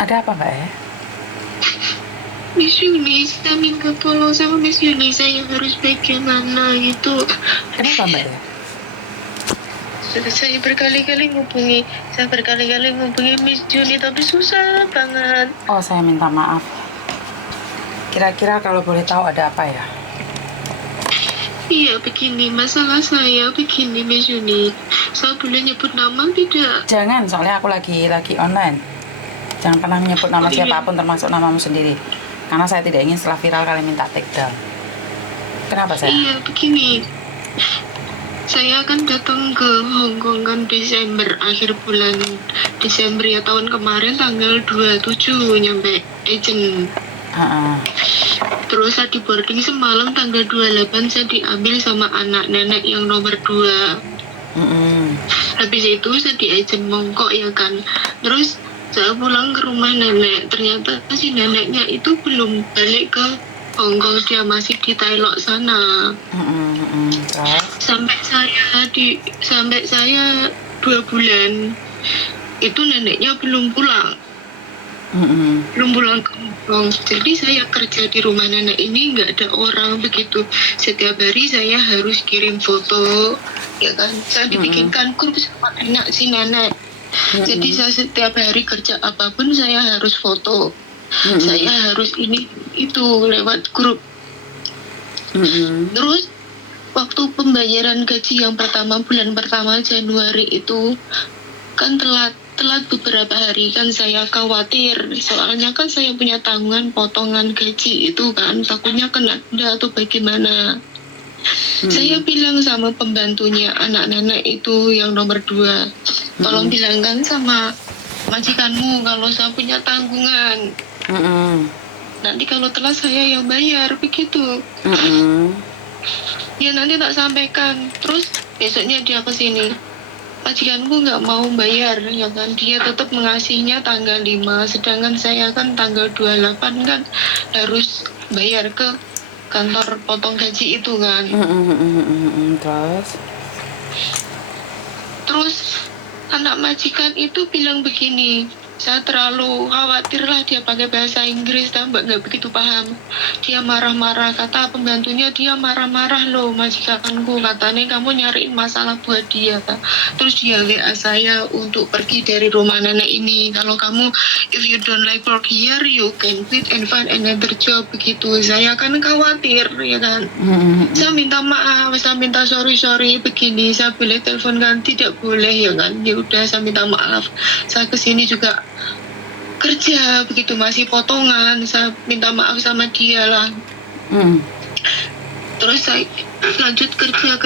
Ada apa Mbak ya? Miss Yuni, saya minta tolong sama Miss Yuni, saya harus bagaimana gitu. Kenapa Mbak ya? Saya berkali-kali ngubungi Miss Yuni tapi susah banget. Oh, saya minta maaf. Kira-kira kalau boleh tahu ada apa ya? Iya begini, masalah saya begini Miss Yuni. Saya boleh nyebut nama tidak? Jangan, soalnya aku lagi online. Jangan pernah menyebut nama siapapun termasuk namamu sendiri. Karena saya tidak ingin setelah viral kalian minta take down. Kenapa saya? Iya begini, saya akan datang ke Hong Kong kan Desember, akhir bulan Desember ya tahun kemarin tanggal 27 nyampe agent. Terus saya di boarding semalam tanggal 28 saya diambil sama anak nenek yang nomor 2. Habis itu saya di agent Mongkok ya kan. Terus saya pulang ke rumah nenek, ternyata si neneknya itu belum balik ke Hongkong, dia masih di Thailand sana. Sampai saya 2 bulan itu neneknya belum pulang. Belum pulang ke Hongkong. Jadi saya kerja di rumah nenek ini nggak ada orang begitu. Setiap hari saya harus kirim foto, ya kan. Saya dibikinkan grup sama anak si nenek. Jadi saya setiap hari kerja apapun saya harus foto. Saya harus ini itu lewat grup. Terus waktu pembayaran gaji yang pertama bulan pertama Januari itu kan telat beberapa hari kan saya khawatir, soalnya kan saya punya tanggungan potongan gaji itu kan, takutnya kena denda atau bagaimana. Saya bilang sama pembantunya anak nenek itu yang nomor 2, tolong bilangkan sama majikanmu kalau saya punya tanggungan. Nanti kalau telat saya yang bayar begitu. Ya nanti tak sampaikan. Terus besoknya dia ke sini, majikanku nggak mau bayar ya kan, dia tetap mengasihnya tanggal 5, sedangkan saya kan tanggal 28 kan harus bayar ke kantor potong gaji itu kan. Terus anak majikan itu bilang begini, saya terlalu khawatir lah, dia pakai bahasa Inggris tambah nggak begitu paham. Dia marah-marah, kata pembantunya dia marah-marah loh majikanku, katanya kamu nyariin masalah buat dia. Terus dia WA saya untuk pergi dari rumah nenek ini, kalau kamu if you don't like work here you can quit and find another job begitu. Saya kan khawatir ya kan. Saya minta maaf, saya minta sorry begini, saya boleh telepon kan, tidak boleh ya kan. Ya udah saya minta maaf, saya kesini juga kerja begitu masih potongan, saya minta maaf sama dia lah. Terus saya lanjut kerja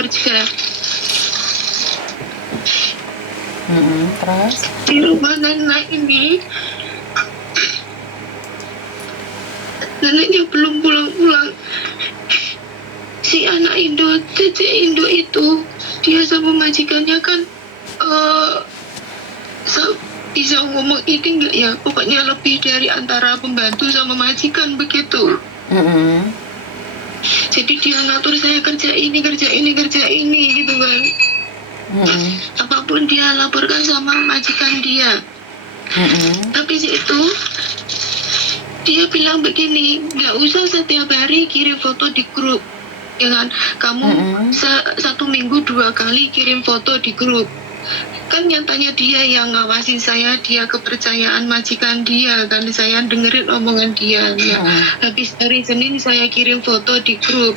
Terus di rumah nenek ini. Neneknya belum pulang. Si anak Indo, Cece Indo itu, dia sama majikannya kan bisa ngomong ini enggak ya, pokoknya lebih dari antara pembantu sama majikan begitu. Jadi dia ngatur saya kerja ini gitu kan. Apapun dia laporkan sama majikan dia. Tapi itu dia bilang begini, nggak usah setiap hari kirim foto di grup, ya kan? Kamu 1 minggu 2 kali kirim foto di grup. Kan nyatanya dia yang ngawasin saya, dia kepercayaan majikan dia kan, saya dengerin omongan dia. Habis hari Senin saya kirim foto di grup,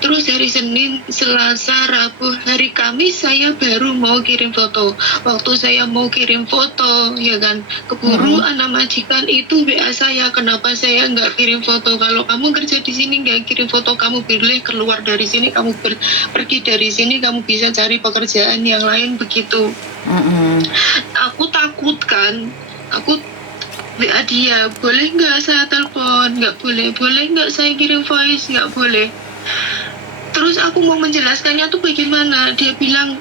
terus hari Senin, Selasa, Rabu, hari Kamis saya baru mau kirim foto. Waktu saya mau kirim foto ya kan, keburu anak majikan itu WA saya, kenapa saya nggak kirim foto, kalau kamu kerja di sini nggak kirim foto, kamu boleh keluar dari sini, kamu pergi dari sini, kamu bisa cari pekerjaan yang lain begitu. Aku takut kan, aku WA dia, boleh nggak saya telepon, nggak boleh nggak saya kirim voice, nggak boleh. Terus aku mau menjelaskannya tuh bagaimana, dia bilang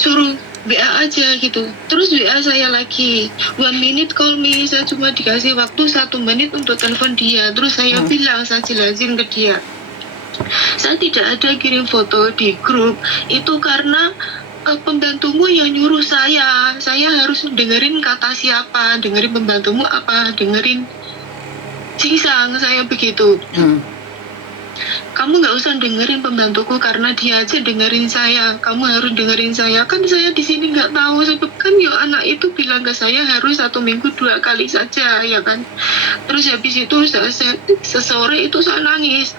suruh WA aja gitu. Terus WA saya lagi, 1 minute call me, saya cuma dikasih waktu 1 menit untuk telepon dia. Terus saya bilang, saya jelasin ke dia, saya tidak ada kirim foto di grup itu karena pembantumu yang nyuruh saya harus dengerin kata siapa, dengerin pembantumu apa, dengerin Cingsang, saya begitu. Kamu nggak usah dengerin pembantuku karena dia aja dengerin saya. Kamu harus dengerin saya. Kan saya di sini nggak tahu sebab kan ya anak itu bilang ke saya harus 1 minggu 2 kali saja, ya kan. Terus habis itu sesore itu saya nangis.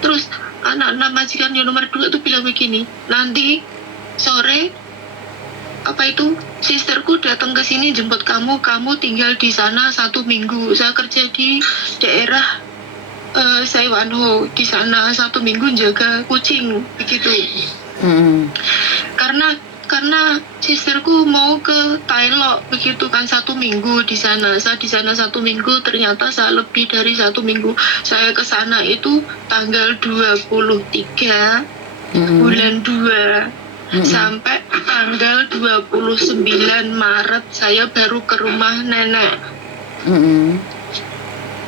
Terus anak majikan yang nomor 2 itu bilang begini, nanti sore sisterku datang ke sini jemput kamu tinggal di sana 1 minggu. Saya kerja di daerah Saiwanho, di sana 1 minggu jaga kucing begitu. Karena sisterku mau ke Thailand begitu kan 1 minggu di sana. Saya di sana 1 minggu, ternyata saya lebih dari 1 minggu. Saya ke sana itu tanggal 23 bulan 2 sampai tanggal 29 Maret saya baru ke rumah nenek.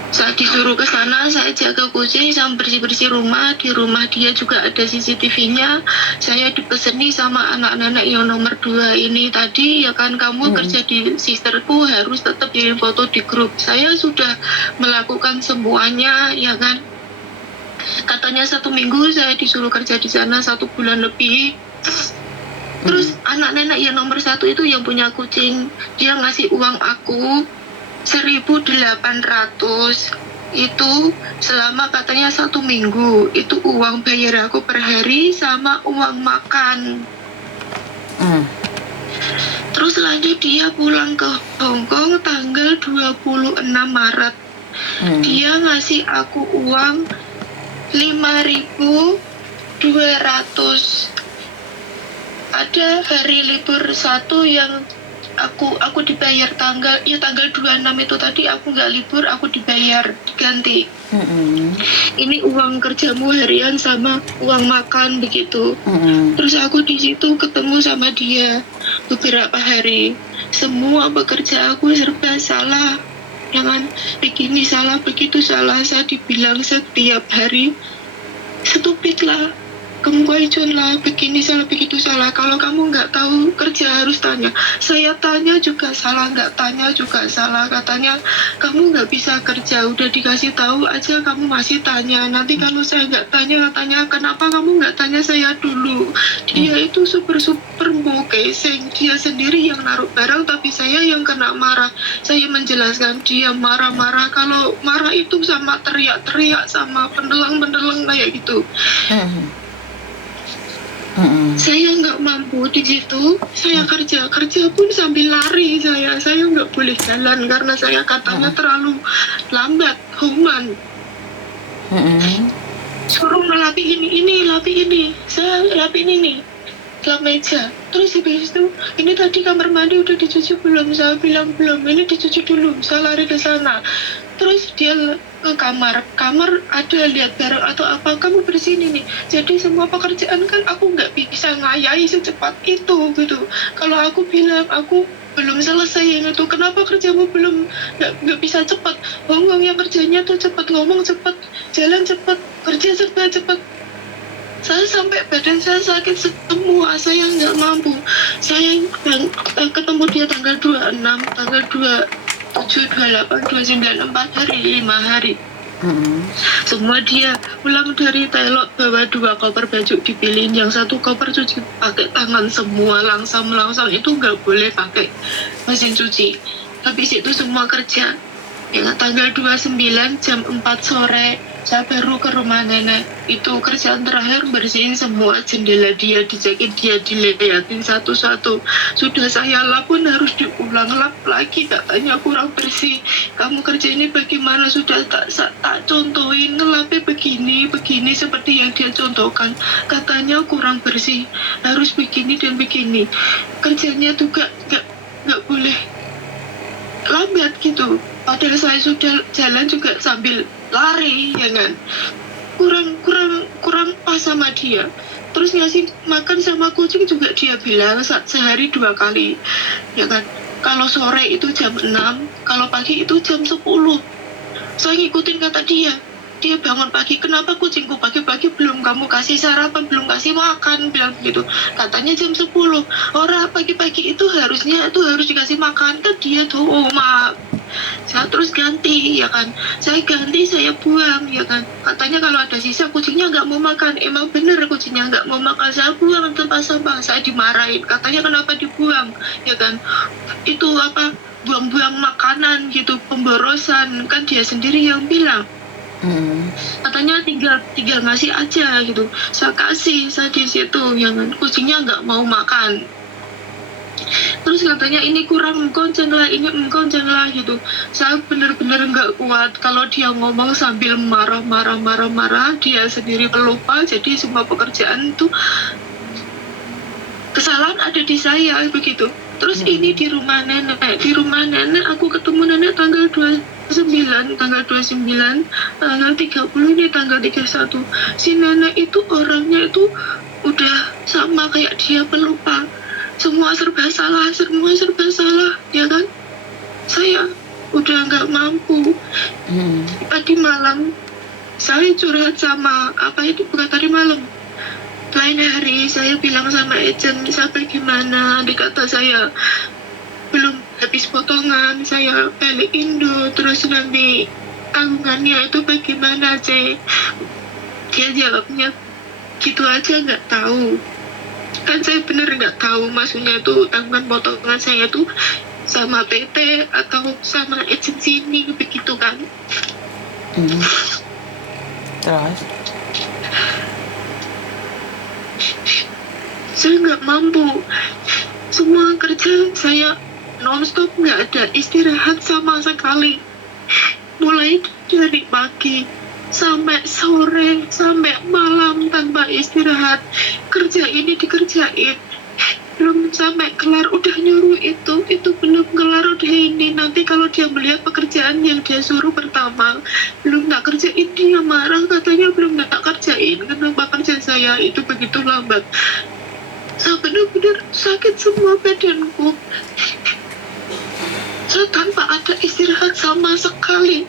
Saya disuruh ke sana, saya jaga kucing, saya bersih-bersih rumah. Di rumah dia juga ada CCTV-nya. Saya dipeseni sama anak nenek yang nomor 2 ini tadi, ya kan, kamu kerja di sisterku harus tetap kirim foto di grup. Saya sudah melakukan semuanya, ya kan. Katanya 1 minggu saya disuruh kerja di sana 1 bulan lebih. Terus anak nenek yang nomor 1 itu yang punya kucing, dia ngasih uang aku 1.800 itu selama katanya 1 minggu. Itu uang bayar aku per hari sama uang makan. Terus lanjut dia pulang ke Hongkong tanggal 26 Maret. Dia ngasih aku uang 5.200. Ada hari libur 1 yang aku dibayar tanggal 26 itu tadi aku nggak libur, aku dibayar ganti. Ini uang kerjamu harian sama uang makan begitu. Terus aku di situ ketemu sama dia beberapa hari. Semua bekerja aku serba salah, jangan begini salah begitu salah. Saya dibilang setiap hari stupid lah, kamu kuaicun lah, begini salah begitu salah. Kalau kamu nggak tahu kerja harus tanya. Saya tanya juga salah, nggak tanya juga salah. Katanya kamu nggak bisa kerja, udah dikasih tahu aja kamu masih tanya. Nanti kalau saya nggak tanya, katanya kenapa kamu nggak tanya saya dulu. Dia itu super mau geseng. Dia sendiri yang naruh barang tapi saya yang kena marah. Saya menjelaskan, dia marah-marah. Kalau marah itu sama teriak-teriak, sama pendelang kayak gitu. Saya nggak mampu di situ. Saya kerja pun sambil lari. Saya nggak boleh jalan karena saya katanya terlalu lambat, human. Suruh melapi ini, saya lapin ini, lap meja. Terus habis itu, ini tadi kamar mandi udah dicuci belum? Saya bilang belum, ini dicuci dulu. Saya lari ke sana. Terus dia ke kamar ada lihat barang atau apa, kamu bersihin ini. Jadi semua pekerjaan kan aku nggak bisa ngayai secepat itu gitu. Kalau aku bilang aku belum selesai yang itu, kenapa kerjamu belum nggak bisa cepat? Ngomong yang kerjanya tuh cepat, ngomong cepat, jalan cepat, kerja cepat. Saya sampai badan saya sakit semua, saya nggak mampu. Saya ketemu dia tanggal 26, tanggal 27, 28, 29, 4 hari, 5 hari. Semua dia pulang dari Thailand bawa 2 koper baju dipilihin, yang 1 koper cuci pakai tangan semua, langsam itu nggak boleh pakai mesin cuci. Habis itu semua kerja. Yang tanggal 29 jam 4 sore saya baru ke rumah nenek. Itu kerjaan terakhir bersihin semua jendela dia, dijakin dia, dilihatin satu-satu. Sudah saya lap pun harus diulang lap lagi, katanya kurang bersih. Kamu kerja ini bagaimana? Sudah tak contohin, ngelapnya begini seperti yang dia contohkan. Katanya kurang bersih, harus begini dan begini. Kerjanya juga nggak boleh lambat gitu. Padahal saya sudah jalan juga sambil lari, ya kan. Kurang pas sama dia. Terus ngasih makan sama kucing juga dia bilang sehari 2 kali, ya kan. Kalau sore itu jam 6, kalau pagi itu jam 10. Saya ngikutin kata dia. Dia bangun pagi, kenapa kucingku pagi-pagi belum kamu kasih sarapan, belum kasih makan, bilang gitu. Katanya jam 10. Orang pagi-pagi itu harus dikasih makan. Kan dia tuh, oh maaf. Saya terus ganti, ya kan. Saya ganti, saya buang, ya kan. Katanya kalau ada sisa kucingnya nggak mau makan. Emang bener kucingnya nggak mau makan. Saya buang ke tempat sampah. Saya dimarahin. Katanya kenapa dibuang, ya kan. Itu apa, buang-buang makanan gitu, pemborosan. Kan dia sendiri yang bilang. Katanya tinggal ngasih aja gitu. Saya kasih, saya di situ, ya kan. Kucingnya nggak mau makan. Terus katanya ini kurang, gonceng lah, ini gonceng lah gitu. Saya bener-bener nggak kuat kalau dia ngomong sambil marah, dia sendiri pelupa. Jadi semua pekerjaan itu kesalahan ada di saya begitu. Terus ini di rumah nenek aku ketemu nenek tanggal 29, tanggal 30 ini tanggal 31. Si nenek itu orangnya itu udah sama kayak dia pelupa. Semua serba salah, ya kan? Saya udah nggak mampu. Tadi malam saya curhat sama bukan tadi malam. Lain hari saya bilang sama agent, saya bagaimana? Dikata saya belum habis potongan, saya balik Indo, terus nanti tanggungannya itu bagaimana, C? Dia jawabnya gitu aja, nggak tahu. Kan saya bener nggak tahu maksudnya itu tanggungan potongan saya tuh sama PT atau sama agensi ini begitu kan. Terus? Saya nggak mampu. Semua kerja saya nonstop, nggak ada istirahat sama sekali. Mulai dari pagi sampai sore, sampai malam tanpa istirahat. Kerja ini dikerjain. Belum sampai kelar udah nyuruh itu belum kelar udah ini. Nanti kalau dia melihat pekerjaan yang dia suruh pertama belum tak kerjain, dia marah, katanya belum tak kerjain, kenapa kerja saya itu begitu lambat. Saya benar-benar sakit semua badanku. Saya tanpa ada istirahat sama sekali.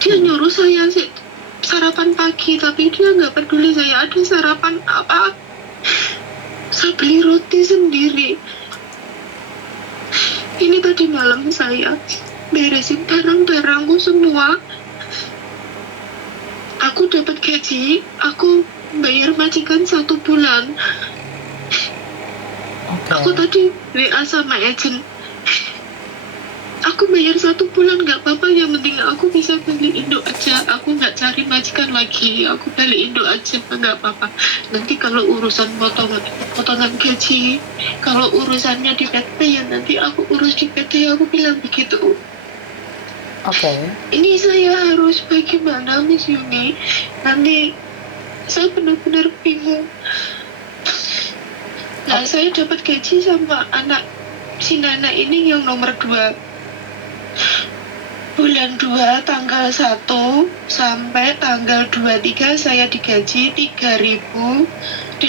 Dia nyuruh saya sarapan pagi, tapi dia nggak peduli saya ada sarapan apa. Saya beli roti sendiri. Ini tadi malam saya beresin barang-barangku semua. Aku dapat gaji, aku bayar majikan 1 bulan. Aku tadi WA sama agent, aku bayar 1 bulan nggak apa-apa, yang penting aku bisa balik Indo aja. Aku nggak cari majikan lagi, aku balik Indo aja, nggak apa-apa. Nanti kalau urusan potongan gaji, kalau urusannya di PT ya nanti aku urus di PT, aku bilang begitu. Ini saya harus bagaimana, Miss Yuni? Nanti saya benar-benar bingung. Nah, saya dapat gaji sama anak si Nana ini yang nomor 2. Bulan 2 tanggal 1 sampai tanggal 23 saya digaji $3.810.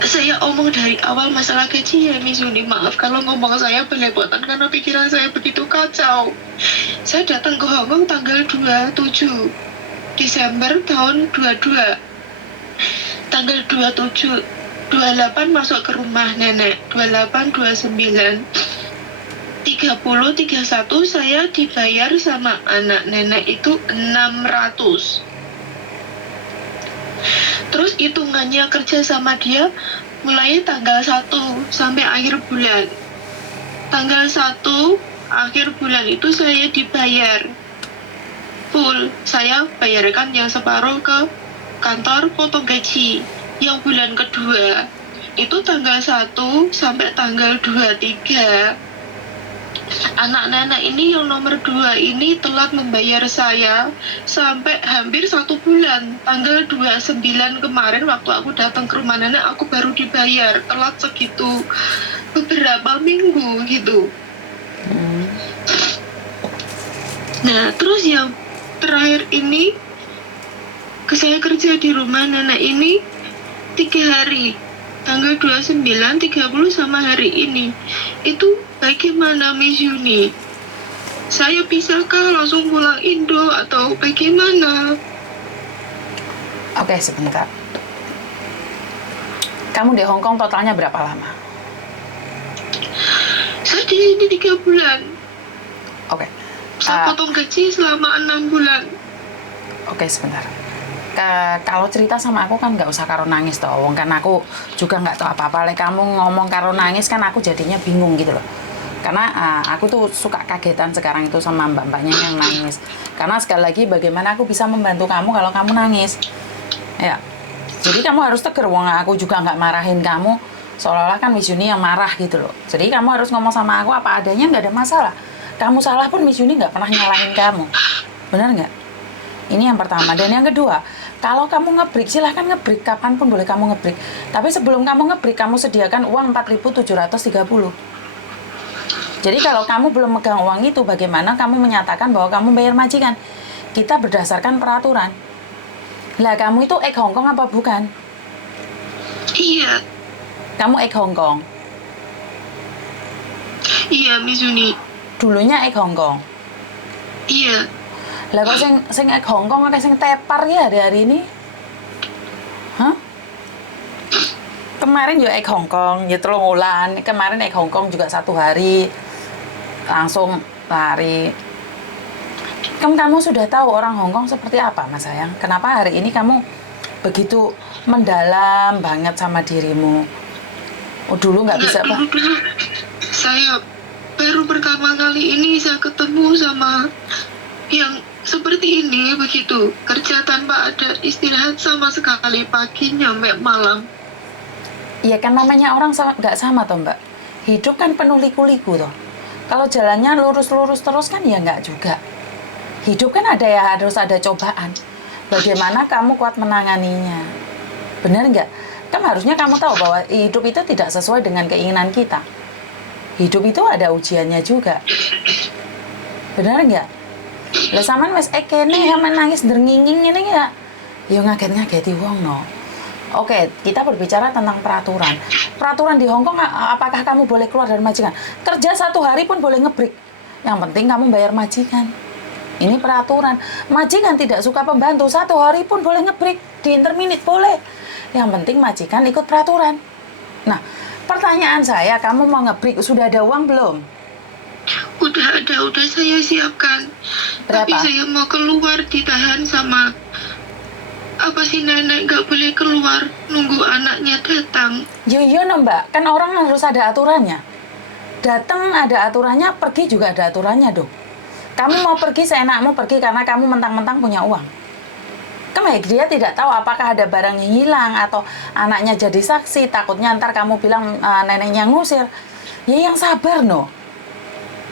Saya omong dari awal masalah gaji ya, Miss Yuni. Maaf kalau ngomong saya belepotan karena pikiran saya begitu kacau. Saya datang ke Hongkong tanggal 27 Desember tahun 22. Tanggal 27, 28 masuk ke rumah nenek. 28, 29, 30, 31 saya dibayar sama anak nenek itu 600. Terus hitungannya kerja sama dia mulai tanggal 1 sampai akhir bulan. Tanggal 1 akhir bulan itu saya dibayar full. Saya bayarkan yang separuh ke kantor potong gaji. Yang bulan kedua itu tanggal 1 sampai tanggal 23. Anak nenek ini yang nomor 2 ini telat membayar saya sampai hampir 1 bulan. Tanggal 29 kemarin waktu aku datang ke rumah nenek, aku baru dibayar. Telat segitu, beberapa minggu gitu. Nah, terus yang terakhir ini, saya kerja di rumah nenek ini 3 hari. tanggal 29, 30 sama hari ini. Itu bagaimana Miss Yuni? Saya bisakah langsung pulang Indo atau bagaimana? Oke, sebentar. Kamu di Hong Kong totalnya berapa lama? Saya di sini 3 bulan. Oke. Saya potong gaji selama 6 bulan. Oke, sebentar. Kalau cerita sama aku kan nggak usah karo nangis toh, wong kan aku juga nggak tahu apa-apa. Lek kamu ngomong karo nangis kan aku jadinya bingung gitu loh. Karena aku tuh suka kagetan sekarang itu sama mbak-mbaknya yang nangis. Karena sekali lagi bagaimana aku bisa membantu kamu kalau kamu nangis? Ya. Jadi kamu harus tegar, wong aku juga nggak marahin kamu. Seolah-olah kan Miss Yuni yang marah gitu loh. Jadi kamu harus ngomong sama aku apa adanya, nggak ada masalah. Kamu salah pun Miss Yuni nggak pernah nyalahin kamu. Benar nggak? Ini yang pertama. Dan yang kedua, kalau kamu ngebreak, silahkan ngebreak. Kapanpun boleh kamu ngebreak. Tapi sebelum kamu ngebreak, kamu sediakan uang 4.730. Jadi kalau kamu belum megang uang itu, bagaimana kamu menyatakan bahwa kamu bayar majikan? Kita berdasarkan peraturan. Lah kamu itu ek Hong Kong apa bukan? Iya. Kamu ek Hong Kong? Iya, Miss Yuni. Dulunya ek Hong Kong? Iya. Lah kok sing ek Hong Kong akeh sing tepar ya hari ini? Hah? Kemarin juga ek Hong Kong, ya 3 wulan. Kemarin ek Hong Kong juga 1 hari. Langsung lari. Kamu sudah tahu orang Hong Kong seperti apa, Mas sayang? Kenapa hari ini kamu begitu mendalam banget sama dirimu? Oh, dulu nggak bisa, Pak? Dulu saya baru pertama kali ini saya ketemu sama yang seperti ini, begitu. Kerja tanpa ada istirahat sama sekali, pagi nyampe malam. Iya kan namanya orang nggak sama toh Mbak. Hidup kan penuh liku-liku toh. Kalau jalannya lurus-lurus terus kan ya nggak juga. Hidup kan harus ada cobaan. Bagaimana kamu kuat menanganinya? Benar nggak? Kan harusnya kamu tahu bahwa hidup itu tidak sesuai dengan keinginan kita. Hidup itu ada ujiannya juga. Benar nggak? Lah sampean wis ekene sampean nangis ndrenginging ngene ya. Ya ngaget-ngageti wong no. Oke, kita berbicara tentang peraturan. Peraturan di Hong Kong, apakah kamu boleh keluar dari majikan? Kerja 1 hari pun boleh ngebreak. Yang penting kamu bayar majikan. Ini peraturan. Majikan tidak suka pembantu, 1 hari pun boleh ngebreak. Di interminute boleh. Yang penting majikan ikut peraturan. Nah, pertanyaan saya, kamu mau ngebreak, sudah ada uang belum? Udah saya siapkan. Berapa? Tapi saya mau keluar ditahan sama apa sih, nenek nggak boleh keluar, nunggu anaknya datang. Iya no Mbak, kan orang harus ada aturannya. Datang ada aturannya, pergi juga ada aturannya dong. Kamu mau pergi seenakmu pergi karena kamu mentang-mentang punya uang. Kan dia tidak tahu apakah ada barang yang hilang atau anaknya jadi saksi, takutnya ntar kamu bilang neneknya ngusir. Ya yang sabar no.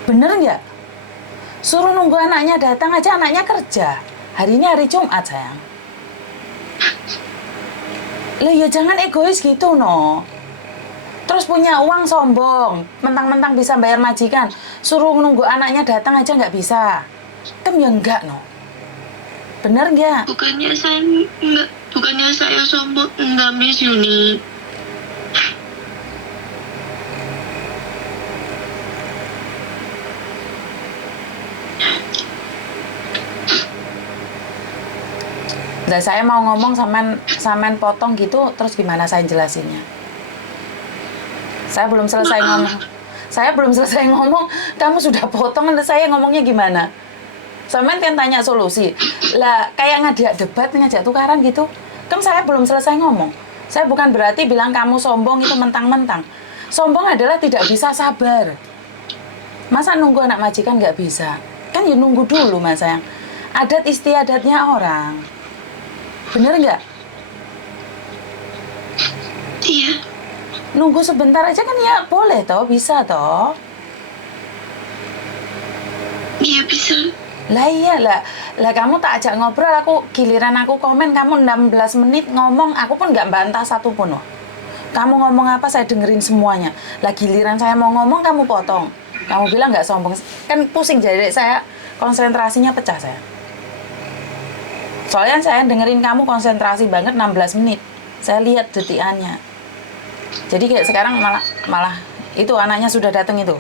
Bener nggak? Suruh nunggu anaknya datang aja, anaknya kerja. Hari ini hari Jumat sayang. Lah ya jangan egois gitu no. Terus punya uang sombong, mentang-mentang bisa bayar majikan, suruh nunggu anaknya datang aja nggak bisa. Kan ya enggak no. Bener nggak? Bukannya saya sombong, enggak Miss Yuni. Nah, saya mau ngomong samen potong gitu, terus gimana saya jelasinnya? Saya belum selesai ngomong, kamu sudah potong, saya ngomongnya gimana? Samen kan tanya solusi. Lah, kayak ngajak debat, ngajak tukaran gitu. Kan saya belum selesai ngomong. Saya bukan berarti bilang kamu sombong itu mentang-mentang. Sombong adalah tidak bisa sabar. Masa nunggu anak majikan nggak bisa? Kan ya nunggu dulu, Mas sayang. Adat istiadatnya orang. Bener nggak? Iya. Nunggu sebentar aja kan ya boleh toh, bisa toh. Iya bisa. Lah iya lah kamu tak ajak ngobrol, giliran aku komen kamu 16 menit ngomong, aku pun nggak bantah satu pun loh. Kamu ngomong apa saya dengerin semuanya. Lah giliran saya mau ngomong kamu potong. Kamu bilang nggak sombong, kan pusing jadi saya konsentrasinya pecah saya. Soalnya saya dengerin kamu konsentrasi banget 16 menit. Saya lihat detikannya. Jadi kayak sekarang malah malah itu anaknya sudah datang itu.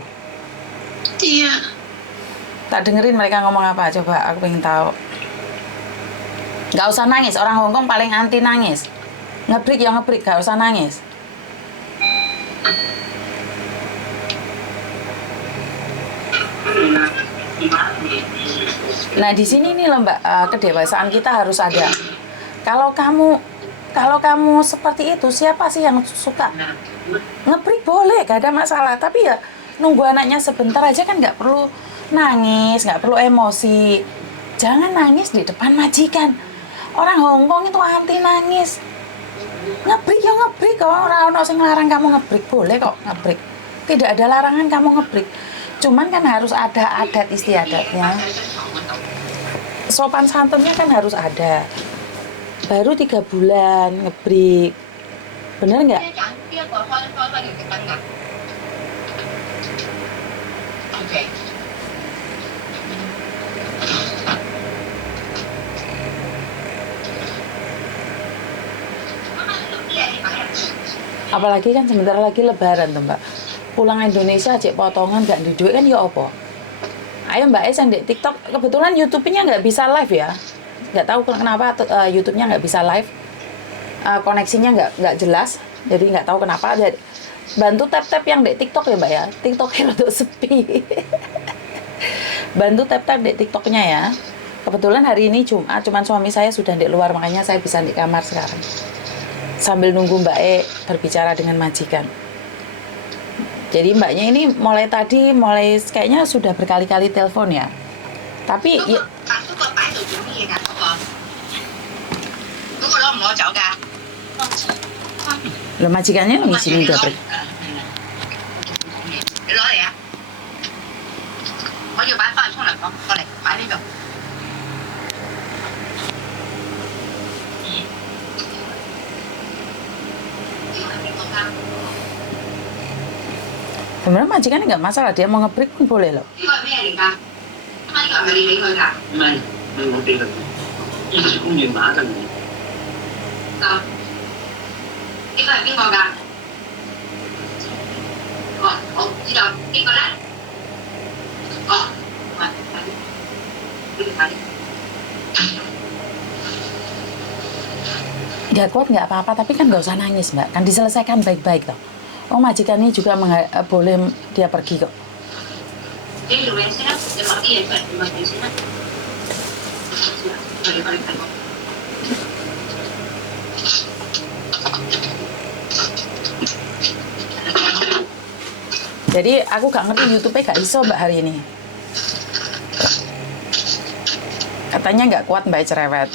Iya. Tak dengerin mereka ngomong apa, coba aku pengen tahu. Nggak usah nangis, orang Hongkong paling anti nangis. Ngebrik ya ngebrik, nggak usah nangis. Nah di sini nih loh Mbak, kedewasaan kita harus ada. Kalau kamu seperti itu, siapa sih yang suka ngebrik? Boleh, gak ada masalah. Tapi ya nunggu anaknya sebentar aja kan, nggak perlu nangis, nggak perlu emosi. Jangan nangis di depan majikan. Orang Hongkong itu anti nangis. Ngebrik ya ngebrik kok, orang ono sing larang kamu ngebrik, boleh kok ngebrik. Tidak ada larangan kamu ngebrik. Cuman kan harus ada adat istiadatnya. Sopan santunnya kan harus ada. Baru 3 bulan ngebrik. Bener nggak? Apalagi kan sebentar lagi lebaran tuh Mbak. Pulang Indonesia cek potongan gak di duit kan ya apa? Ayo Mbak Es yang di TikTok, kebetulan YouTube-nya nggak bisa live ya. Nggak tahu kenapa YouTube-nya nggak bisa live. Koneksinya nggak jelas, jadi nggak tahu kenapa. Jadi bantu tap-tap yang di TikTok ya Mbak ya. TikToknya untuk sepi. Bantu tap-tap di TikToknya ya. Kebetulan hari ini Jumat, cuman suami saya sudah di luar, makanya saya bisa di kamar sekarang. Sambil nunggu Mbak E berbicara dengan majikan. Jadi mbaknya ini mulai kayaknya sudah berkali-kali telepon ya. Tapi ya, lo majikannya lagi sini udah pergi. Sebenarnya majikannya nggak masalah, dia mau ngebreak pun boleh loh. Nggak kuat nggak apa-apa, tapi kan nggak usah nangis Mbak, kan diselesaikan baik-baik toh. Oh majikan ini juga boleh dia pergi kok. Jadi aku gak ngerti YouTube-nya gak iso Mbak hari ini. Katanya nggak kuat Mbak cerewet.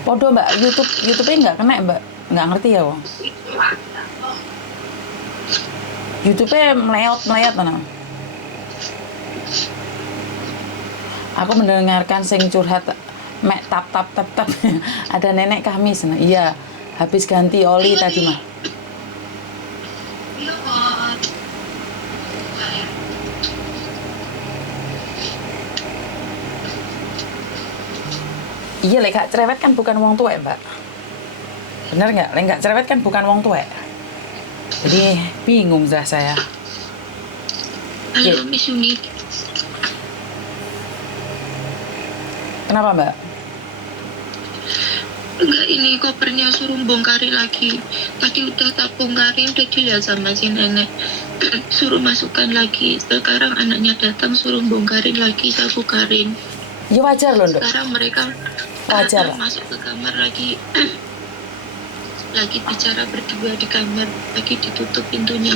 Podo Mbak, YouTube-nya nggak kena Mbak, nggak ngerti ya Wong. YouTube-nya melayot mana? Aku mendengarkan sing curhat, mek tap. Ada nenek kami sana. Iya, habis ganti oli tadi mah. Iya, lek gak cerewet kan bukan wong tua Mbak. Bener nggak? Lek gak cerewet kan bukan wong tua. Jadi bingung dah saya. Halo Miss Uni. Kenapa Mbak? Enggak, ini kopernya suruh bongkarin lagi. Tadi udah tak bongkarin, udah dilihat sama si nenek. Suruh masukkan lagi. Sekarang anaknya datang suruh bongkarin lagi, saya bongkarin. Ya wajar loh Dok. Sekarang mereka Wajar. masuk ke kamar lagi. Lagi bicara berdua di kamar, lagi ditutup pintunya.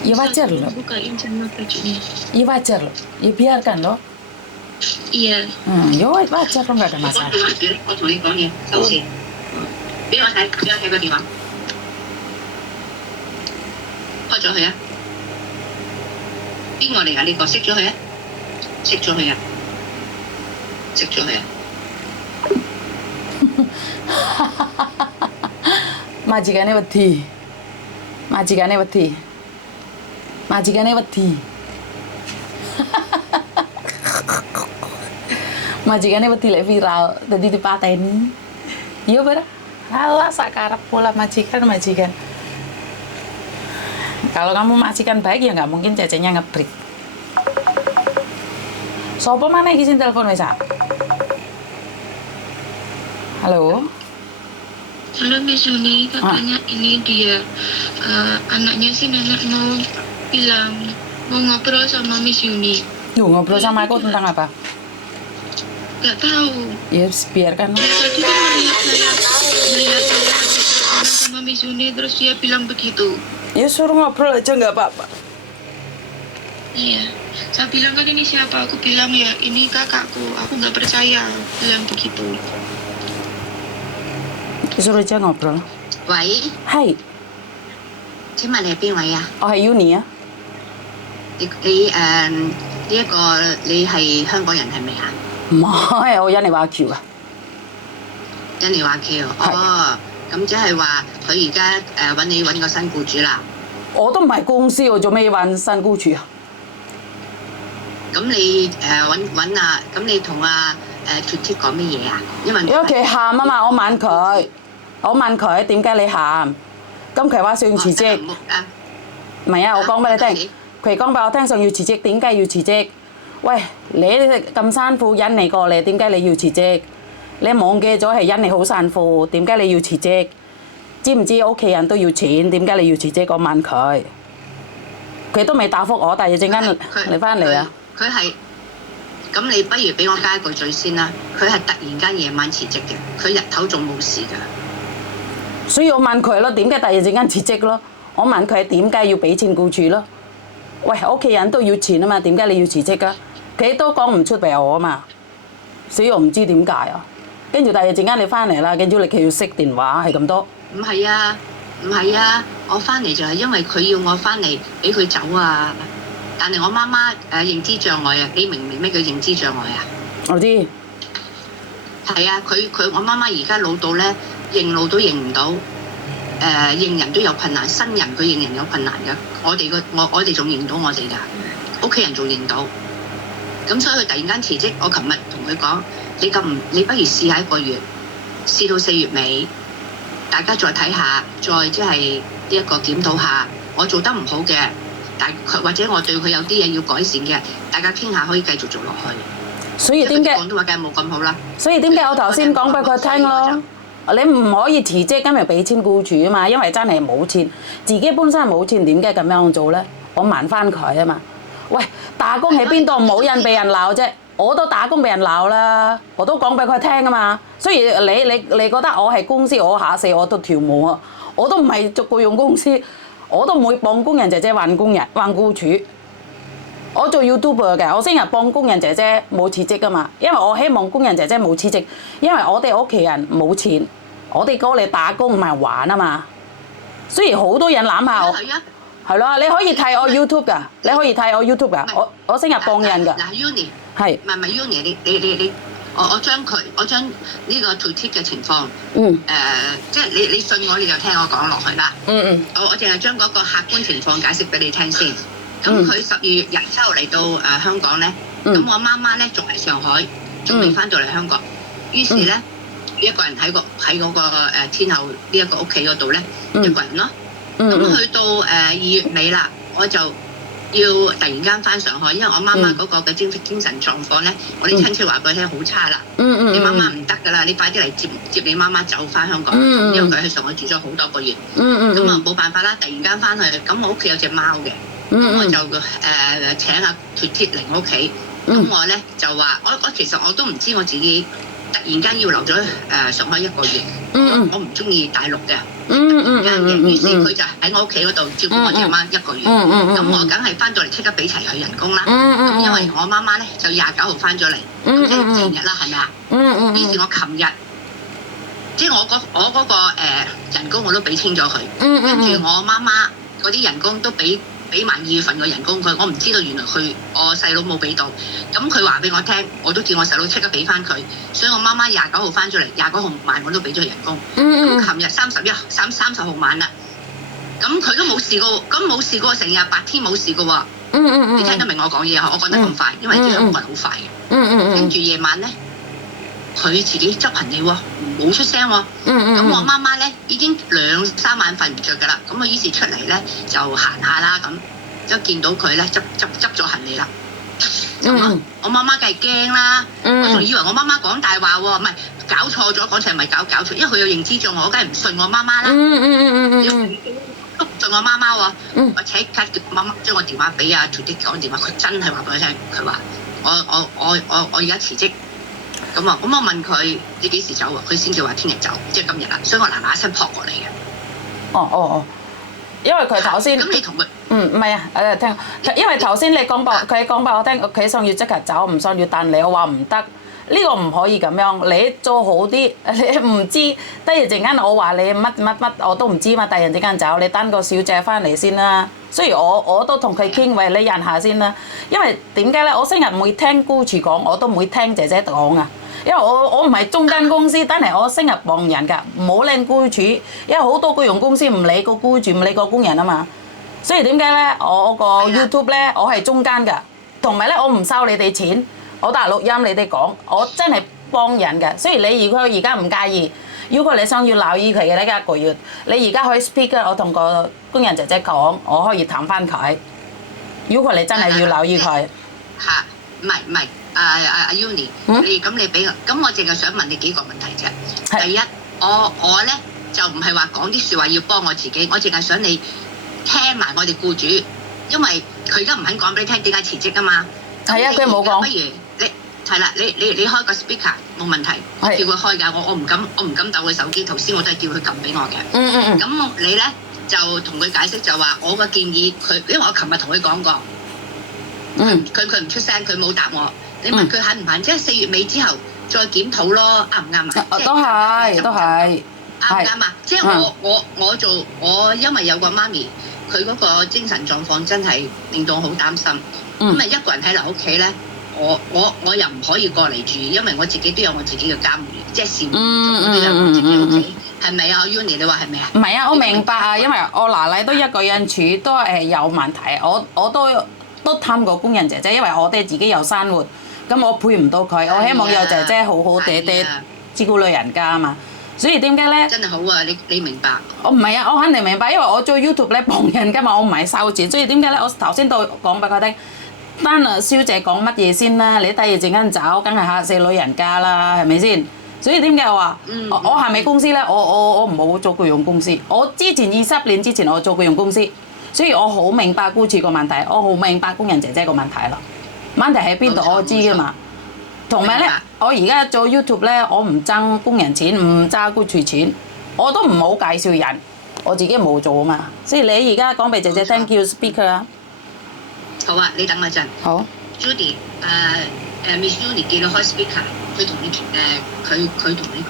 Ya wajar loh. Bukain semua bajunya. Ya wajar loh. Ya biarkan loh. Iya. Ya wajar loh, nggak ada masalah. Majikannya wedi. Majikane wedi. Majikane wedi lek viral, dadi dipateni. Iya bar. Halah sakarep pula majikan. Kalau kamu majikan baik ya nggak mungkin cecenya ngebreak. Sopo mana iki sing telepon wis? Halo. Halo Miss Yuni, katanya ini dia anaknya si nenek mau bilang mau ngobrol sama Miss Yuni. Duh, ngobrol sama aku tentang apa? Gak tahu. Ya, biarkan. Tadi kan melihat saya teleponan sama Miss Yuni, terus dia bilang begitu. Ya suruh ngobrol aja nggak apa-apa. Iya, saya bilang kan ini siapa? Aku bilang ya ini kakakku. Aku nggak percaya bilang begitu. Suruh aja ngobrol. 喂， Hai, 請問你係邊位啊？ oh係Uni 啊？你係香港人係咪啊？唔係，我印尼華僑啊。印尼華僑哦，咁即係話佢而家揾你揾個新僱主啦。我都唔係公司，我做咩要揾新僱主啊？咁你揾啊，咁你同脱貼講乜嘢啊？因為因為佢喊啊嘛，我問佢點解你喊？咁佢話想辭職。唔係啊，我講俾你聽，佢講俾我聽想要辭職，點解要辭職？喂，你咁辛苦印尼過嚟，點解你要辭職？你忘記咗係印尼好辛苦，點解你要辭職？知唔知屋企人都要錢，點解你要辭職？我問佢，佢都未答覆我，但係陣間你翻嚟啊！佢係咁，你不如俾我加一個嘴先啦。佢係突然間夜晚辭職嘅，佢日頭仲冇事㗎。所以我問佢咯，點解突然之間辭職咯？我問佢點解要俾錢僱主咯？喂，屋企人都要錢啊嘛，點解你要辭職啊？佢都講唔出俾我啊嘛，所以我唔知點解啊。跟住第二陣間你翻嚟啦，跟住你佢要熄電話係咁多。唔係啊，我翻嚟就係因為佢要我翻嚟俾佢走啊。但係我媽媽認知障礙啊，你明唔明咩叫認知障礙啊？我知。係啊，我媽媽而家老到咧，認路都認唔到，認人都有困難，新人佢認人有困難㗎。我哋仲認到我哋㗎，屋企人仲認到。咁所以佢突然間辭職，我琴日同佢講，你不如試下1個月，試到4月尾，大家再睇下，再即係呢一個檢討下，我做得唔好嘅。或者我對佢有啲嘢要改善嘅，大家傾下可以繼續做落去。所以點解廣東話梗係冇咁好啦？所以點解我頭先講俾佢聽咯？你唔可以辭職，今日俾錢僱主啊嘛，因為真係冇錢，自己本身冇錢，點解咁樣做咧？我問翻佢啊嘛。喂，打工喺邊度冇人俾人鬧啫？我都打工俾人鬧啦，我都講俾佢聽啊嘛。所以你覺得我係公司，我下四我都跳舞啊，我都唔係做僱用公司。我都唔會幫工人姐姐揾僱主。我做 YouTuber 嘅，我成日幫工人姐姐冇辭職㗎嘛，因為我希望工人姐姐冇辭職，因為我哋屋企人冇錢，我哋過嚟打工唔係玩啊嘛。雖然好多人攬下我，係咯，你可以睇我 YouTube 㗎，你可以睇我 YouTube 㗎，我成日幫人㗎。嗱 Uni 係唔係 Uni？你我將呢個退貼嘅情況，即係你信我，你就聽我講落去啦。我淨係將嗰個客觀情況解釋俾你聽先。咁佢12月日之後嚟到香港咧，咁我媽媽咧仲喺上海，仲未翻到嚟香港。於是咧，一個人喺嗰個天后呢一個屋企嗰度咧，一個人咯。咁去到2月尾啦，我就要突然間翻上海，因為我媽媽嗰個嘅精神狀況咧，我啲親戚話俾佢聽好差啦。你媽媽唔得㗎啦，你快啲嚟接你媽媽走翻香港，因為佢喺上海住咗好多個月。咁啊冇辦法啦，突然間翻去，咁我屋企有隻貓嘅，咁我就請阿脱貼嚟我屋企。咁我咧就話，我其實我都唔知我自己突然間要留咗上海1個月。我唔中意大陸嘅。於是佢就喺我屋企嗰度照顧我隻貓1個月，咁我梗係翻到嚟即刻俾齊佢人工啦。咁因為我媽媽咧就29號翻咗嚟，咁即係前日啦，係咪啊？於是我琴日即係我嗰個人工我都俾清咗佢，跟住我媽媽嗰啲人工都俾埋2月份嘅人工佢，我唔知道原來我細佬冇俾到，咁佢話俾我聽，我都叫我細佬即刻俾翻佢，所以我媽媽29號翻咗嚟，29號晚我都俾咗佢人工。咁琴日30號晚啦，咁佢都冇試過，咁冇試過成日白天冇試過喎。你聽得明我講嘢？我講得咁快，因為啲香港人好快嘅。跟住夜晚咧，佢自己執行李喎，冇出聲喎。咁我媽媽咧已經2、3晚瞓唔着㗎啦。咁我於是出嚟咧就行下啦，咁一見到佢咧執咗行李啦。我媽媽梗係驚啦，我仲以為我媽媽講大話喎，唔係搞錯咗，講成唔係搞錯，因為佢有認知障礙，我梗係唔信我媽媽啦。信我媽媽喎，我即刻叫媽媽將我電話俾阿條啲講電話，佢真係話俾我聽，佢話我而家辭職，咁我問佢你幾時走啊？佢先至話聽日走，即係今日啦，所以我嗱嗱聲撲過嚟嘅。哦，因為佢頭先咁你同佢唔係啊，聽，因為頭先你講過，佢講俾我聽，佢想要即刻走，唔想要等你，我話唔得。呢個唔可以咁樣，你做好啲，你唔知，突然之間我話你乜我都唔知嘛，突然之間走，你等個小姐翻嚟先啦。雖然我都同佢傾，喂，你忍下先啦。因為點解咧？我成日唔會聽僱主講，我都唔會聽姐姐講啊。因為我唔係中間公司，但係我成日幫人㗎，唔好理僱主，因為好多僱傭公司唔理個僱主，唔理個工人啊嘛。所以點解咧？我個 YouTube 咧，我係中間㗎，同埋咧，我唔收你哋錢。我大錄音，你哋講，我真係幫人嘅。雖然你如果而家唔介意，如果你想要留意佢嘅呢一個月，你而家可以 speak 我同個工人姐姐講，我可以談翻佢。如果你真係要留意佢，嚇，唔係，阿 Uni，你俾我，咁我淨係想問你幾個問題啫。第一，我咧就唔係話講啲説話要幫我自己，我淨係想你聽埋我哋僱主，因為佢而家唔肯講俾你聽點解辭職啊嘛。係啊，佢冇講。不如係啦，你開個 speaker 冇問題，我叫佢開㗎，我唔敢鬥佢手機，頭先我都係叫佢撳俾我嘅。咁你咧就同佢解釋就話我個建議佢，因為我琴日同佢講過，佢唔出聲，佢冇答我。你問佢肯唔肯，即係4月尾之後再檢討咯，啱唔啱啊？都係。啱唔啱啊？即係我因為有個媽咪，佢嗰個精神狀況真係令到我好擔心。咁一個人喺留屋企咧。我又唔可以過嚟住，因為我自己都有我自己嘅監護，即係事務我都有我自己屋企，係咪啊 Uni？ 你話係咪啊？唔係啊，我明白啊，因為我奶奶都一個人住，都係有問題。我都探過工人姐姐，因為我哋自己有生活，咁我配唔到佢，我希望有姐姐好好地照顧老人家啊嘛。所以點解咧？真係好啊！你明白？我唔係啊，我肯定明白，因為我做 YouTube 咧幫人㗎嘛，我唔係收錢。所以點解咧？我頭先都講俾佢聽。單啊，小姐講乜嘢先啦？你突然之間走，梗係嚇死老人家啦，係咪先？所以點解我話我係咪公司咧？我唔好做僱傭公司。我之前20年之前我做僱傭公司，所以我好明白僱主個問題，我好明白工人姐姐個問題咯。問題喺邊度我知㗎嘛。同埋咧，我而家做 YouTube 咧，我唔爭工人錢，唔爭僱主錢，我都唔好介紹人，我自己冇做啊嘛。所以你而家講俾姐姐聽叫 speaker 啊。好啊，你等我陣。好。Judy，Miss Judy 叫你開 speaker，佢同你佢同你講。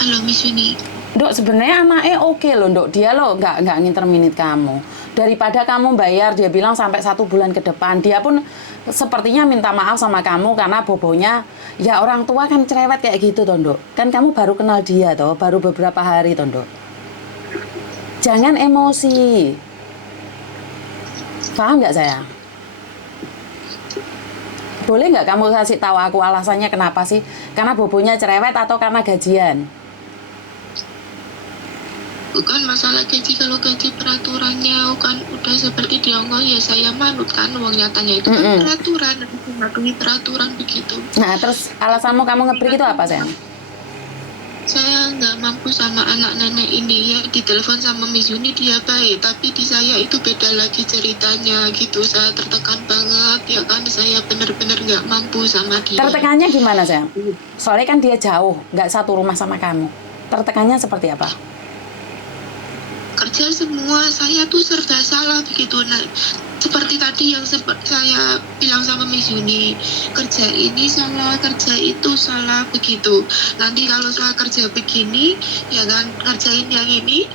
Halo Miss Judy。Dok, sebenarnya anaknya oke loh, Dok. Dia loh nggak nginterminate kamu. Daripada kamu bayar, dia bilang sampai 1 bulan ke depan. Dia pun sepertinya minta maaf sama kamu karena bobonya, ya orang tua kan cerewet kayak gitu, toh, Dok. Kan kamu baru kenal dia, toh, baru beberapa hari, toh, Dok. Jangan emosi. Paham nggak sayang? Boleh nggak kamu kasih tahu aku alasannya kenapa sih? Karena bobonya cerewet atau karena gajian? Bukan masalah gaji, kalau gaji peraturannya kan udah seperti di Hongkong ya saya manut kan, uang nyatanya itu kan peraturan, mematuhi peraturan begitu. Nah terus alasanmu kamu nge-break itu apa sayang? Saya nggak mampu sama anak nenek ini ya, ditelepon sama Miss Yuni dia baik, tapi di saya itu beda lagi ceritanya gitu. Saya tertekan banget ya kan, saya benar-benar nggak mampu sama dia. Tertekannya gimana sayang? Soalnya kan dia jauh, nggak satu rumah sama kamu. Tertekannya seperti apa? Kerja semua saya tuh serba salah begitu. Nah, seperti tadi yang saya bilang sama Miss Yuni, kerja ini salah, kerja itu salah begitu. Nanti kalau saya kerja begini, ya kan kerjain yang ini,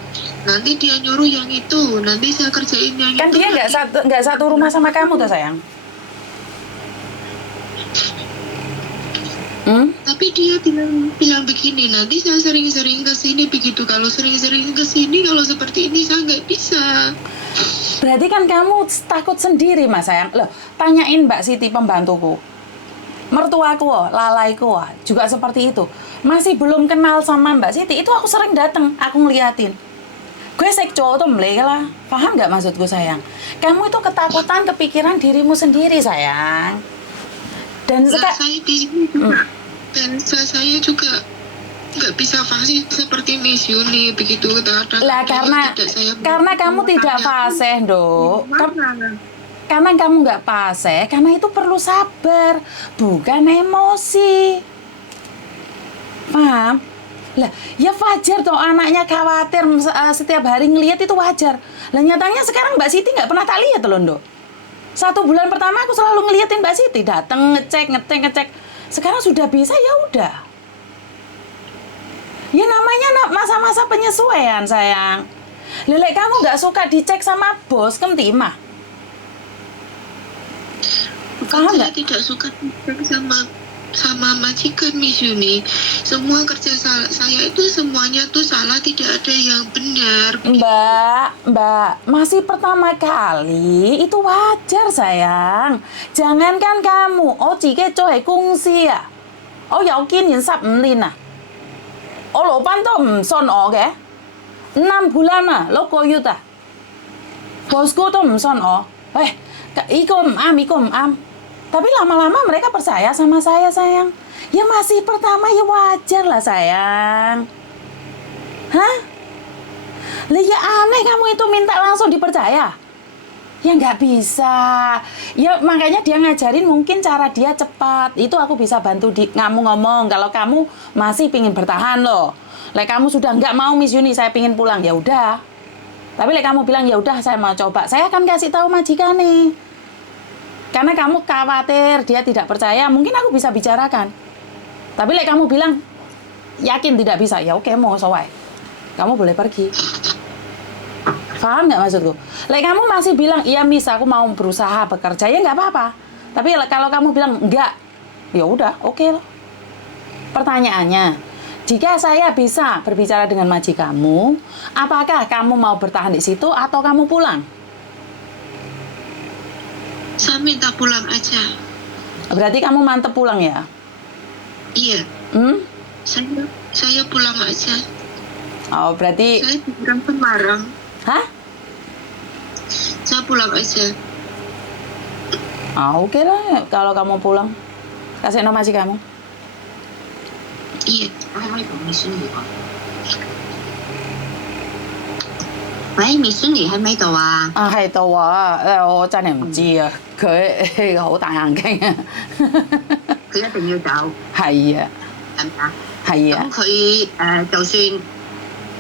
nanti dia nyuruh yang itu, nanti saya kerjain yang kan itu. Kan dia nggak satu rumah sama kamu tuh sayang. Tapi dia bilang begini, nanti saya sering-sering ke sini begitu. Kalau sering-sering ke sini, kalau seperti ini saya nggak bisa. Berarti kan kamu takut sendiri, Mas sayang. Loh, tanyain Mbak Siti pembantuku. Mertuaku, lalaiku juga seperti itu. Masih belum kenal sama Mbak Siti, itu aku sering datang, aku ngeliatin. Gue sekco tuh lah. Paham nggak maksudku sayang? Kamu itu ketakutan, kepikiran dirimu sendiri sayang. Dan saya di sini juga. Dan saya juga nggak bisa fasih seperti Miss Yuni begitu kadang-kadang. Lah karena kamu tidak fasih, Dok. Karena kamu nggak fasih, karena itu perlu sabar, bukan emosi. Paham? Lah, ya wajar dong anaknya khawatir setiap hari ngelihat itu wajar. Lah nyatanya sekarang Mbak Siti nggak pernah tak lihat loh, Dok. 1 bulan pertama aku selalu ngeliatin Mbak Siti, datang ngecek. Sekarang sudah bisa, ya udah. Ya namanya masa-masa penyesuaian sayang. Lelek kamu nggak suka dicek sama bos, kemtima. Bukan saya tidak suka dicek sama majikan Miss Yuni. Semua kerja saya itu semuanya tuh salah, tidak ada yang benar. Mbak, masih pertama kali itu wajar sayang. Jangankan kamu, jika coy kungsi ya.有經驗15年啊，我老闆都唔信我嘅，6 bulan 啊，6 個月啊，bosku都唔信我。Iko唔啱。Tapi lama-lama mereka percaya sama saya sayang. Ya masih pertama ya wajar lah sayang. Hah? Lah ya aneh kamu itu minta langsung dipercaya. Ya nggak bisa. Ya makanya dia ngajarin mungkin cara dia cepat. Itu aku bisa bantu kamu ngomong. Kalau kamu masih pingin bertahan loh. Kamu sudah nggak mau Miss Yuni, saya pingin pulang, ya udah. Tapi kamu bilang ya udah saya mau coba. Saya akan kasih tahu majikan nih. Karena kamu khawatir dia tidak percaya, mungkin aku bisa bicarakan. Tapi kamu bilang yakin tidak bisa, ya oke mau soai. Kamu boleh pergi. Paham nggak maksudku? Kamu masih bilang iya Miss, aku mau berusaha bekerja, ya nggak apa-apa. Tapi kalau kamu bilang enggak, ya udah oke loh. Pertanyaannya, jika saya bisa berbicara dengan majikanmu, apakah kamu mau bertahan di situ atau kamu pulang? Saya minta pulang aja. Berarti kamu mantep pulang ya? Iya. Saya pulang aja. Oh, berarti... Saya pulang Semarang. Hah? Saya pulang aja. Oke lah, kalau kamu pulang. Kasih nomor majikan kamu. Iya. 喂，Miss Sunny喺咪度啊？喺度啊！我真係唔知啊，佢好大眼鏡啊！佢一定要走。係啊，係咪啊？係啊。咁佢就算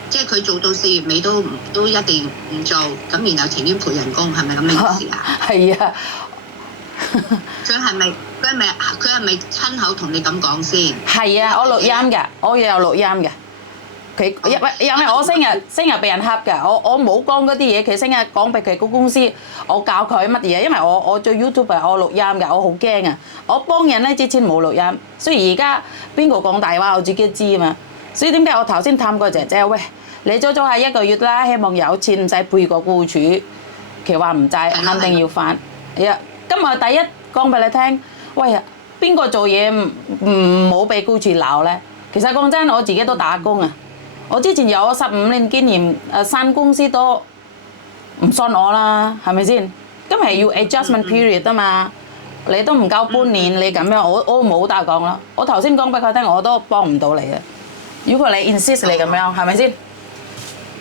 即係佢做到4月尾都一定唔做，咁然後情願賠人工，係咪咁嘅意思啊？係啊。佢係咪親口同你咁講先？係啊，我錄音㗎，我有錄音㗎。因為我成日被人恰㗎，我冇講嗰啲嘢，佢成日講俾佢個公司，我教佢乜嘢，因為我做 YouTube 我錄音㗎，我好驚啊！我幫人咧之前冇錄音，雖然而家邊個講大話我自己知啊嘛，所以點解我頭先探個姐姐，喂，你做下1個月啦，希望有錢唔使賠個僱主，佢話唔制，肯定要返。今日第一講俾你聽，喂，邊個做嘢唔好俾僱主鬧咧？其實講真，我自己都打工啊。我之前有15年經驗，新公司都唔信我啦，係咪先？咁係要 adjustment period 啊嘛，你都唔夠半年，你咁樣，我冇得講咯。我頭先講俾佢聽，我都幫唔到你嘅。如果你 insist 你咁樣，係咪先？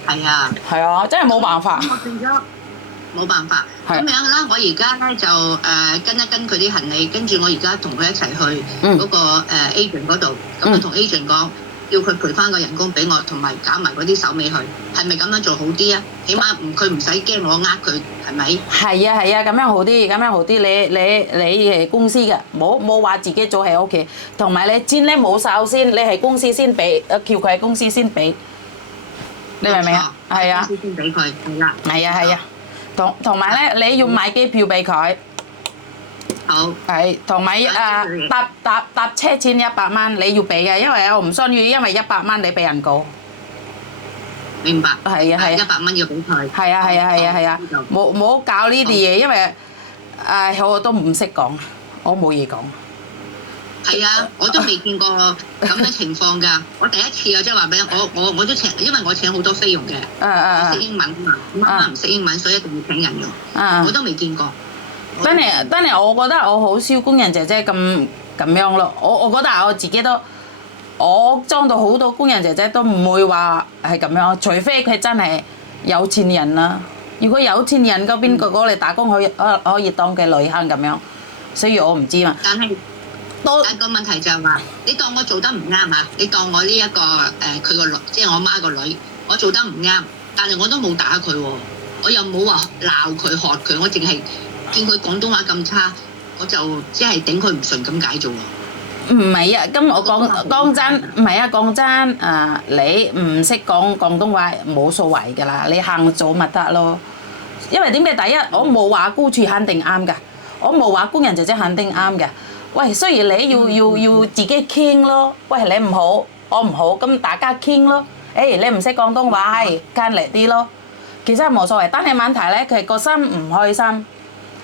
係啊。係啊，真係冇辦法。我變咗冇辦法。咁樣啦，我而家咧就跟一跟佢啲行李，跟住我而家同佢一齊去嗰個agent 嗰度，咁我同 agent 講。要佢賠翻個人工俾我，同埋搞埋嗰啲手尾去，係咪咁樣做好啲啊？起碼佢唔使驚我佢，係咪？係啊，咁樣好啲，咁樣好啲。你係公司嘅，冇話自己做喺屋企，同埋你錢咧冇收先，你係公司先俾，叫佢喺公司先俾，你明唔明啊？係啊，公司先俾佢，係啦。係啊，同埋咧，你要買機票俾佢。好，係同埋搭車錢100蚊你要俾嘅，因為我唔信要因為100蚊你俾人告。明白。係啊100蚊要俾佢。係啊，冇搞呢啲嘢，因為我都唔識講，我冇嘢講。係啊，我都未見過咁嘅情況㗎。我第一次啊，即係話俾我都請，因為我請好多菲傭嘅，我識英文嘛，媽媽唔識英文，所以一定要請人用。我都未見過。真係，我覺得我好少工人姐姐咁樣咯。我覺得我自己都，我裝到好多工人姐姐都唔會話係咁樣，除非佢真係有錢人啦。如果有錢人嗰邊個嚟打工可以當嘅旅客咁樣，所以我唔知嘛。但個問題就係話，你當我做得唔啱啊！你當我呢一個佢個女，即係我媽個女，我做得唔啱，但係我都冇打佢喎，我又冇話鬧佢喝佢，我淨係見佢廣東話咁差，我就即係頂佢唔順咁解啫喎。唔係啊，咁我講真，唔係啊，講真你唔識講廣東話冇所謂㗎啦，你行做咪得咯。因為點解？第一，我冇話僱主肯定啱㗎，我冇話工人姐姐肯定啱㗎。喂，雖然你要自己傾咯，喂你唔好，我唔好，咁大家傾咯。你唔識廣東話，艱力啲咯。其實冇所謂，但係問題咧，佢個心唔開心，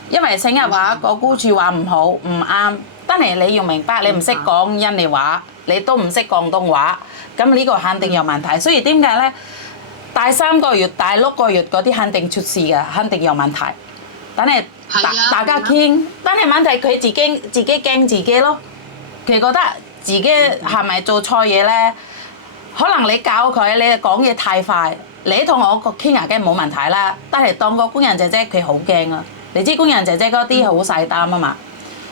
因為成日話個僱主話唔好唔啱，但係你要明白，你唔識講印尼話，你都唔識廣東話，咁呢個肯定有問題。所以點解咧？第3個月、第6個月嗰啲肯定出事㗎，肯定有問題。但係大家傾，但係問題佢自己驚自己咯。佢覺得自己係咪做錯嘢咧？可能你教佢，你講嘢太快，你同我個傾下梗係冇問題啦。但係當個工人姐姐佢好驚啊！你知工人姐姐嗰啲好細膽啊嘛。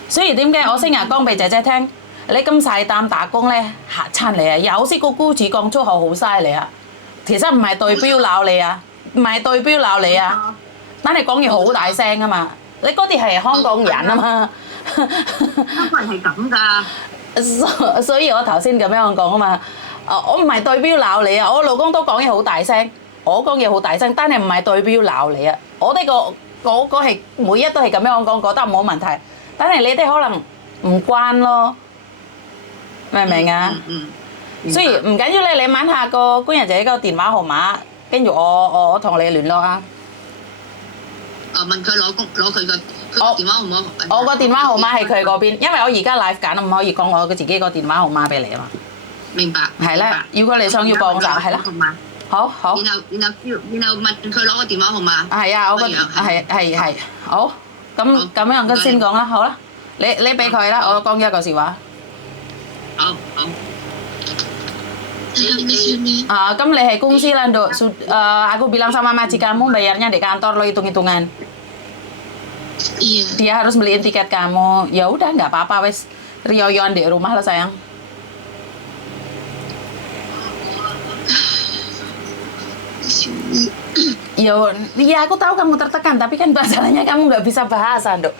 所以點解我成日講俾姐姐聽，你咁細膽打工咧嚇親你啊！有時個僱主講粗口好犀利啊！其實唔係對標鬧你啊，唔係對標鬧你啊，但係講嘢好大聲啊嘛！你嗰啲係香港人啊嘛，香港人係咁㗎。所以我頭先咁樣講啊嘛，我唔係對標鬧你啊，我老公都講嘢好大聲，我講嘢好大聲，但係唔係對標鬧你啊，我哋個係每一都係咁樣講，覺得冇問題，但係你哋可能唔慣咯，明唔明啊？所以唔緊要咧，你問下個工人姐姐個電話號碼，跟住我同你聯絡啊。問佢攞佢個電話號碼。我個電話號碼係佢嗰邊，因為我而家 live 緊，唔可以講我自己個電話號碼俾你啊嘛。明白。係啦，如果你想要幫手，係啦。好。然後問佢攞個電話號碼。係啊，我個係好。咁樣佢先講啦，好啦，你俾佢啦，我講一個笑話。好。咁你係公司lah, Dok. Aku bilang sama majikanmu bayarnya di kantor lo hitung-hitungan. Iya. Dia harus beliin tiket kamu. Ya udah nggak apa-apa wes. Rioyoan di rumah lo sayang. Ya aku tahu kamu tertekan, tapi kan masalahnya kamu nggak bisa bahasa, Dok.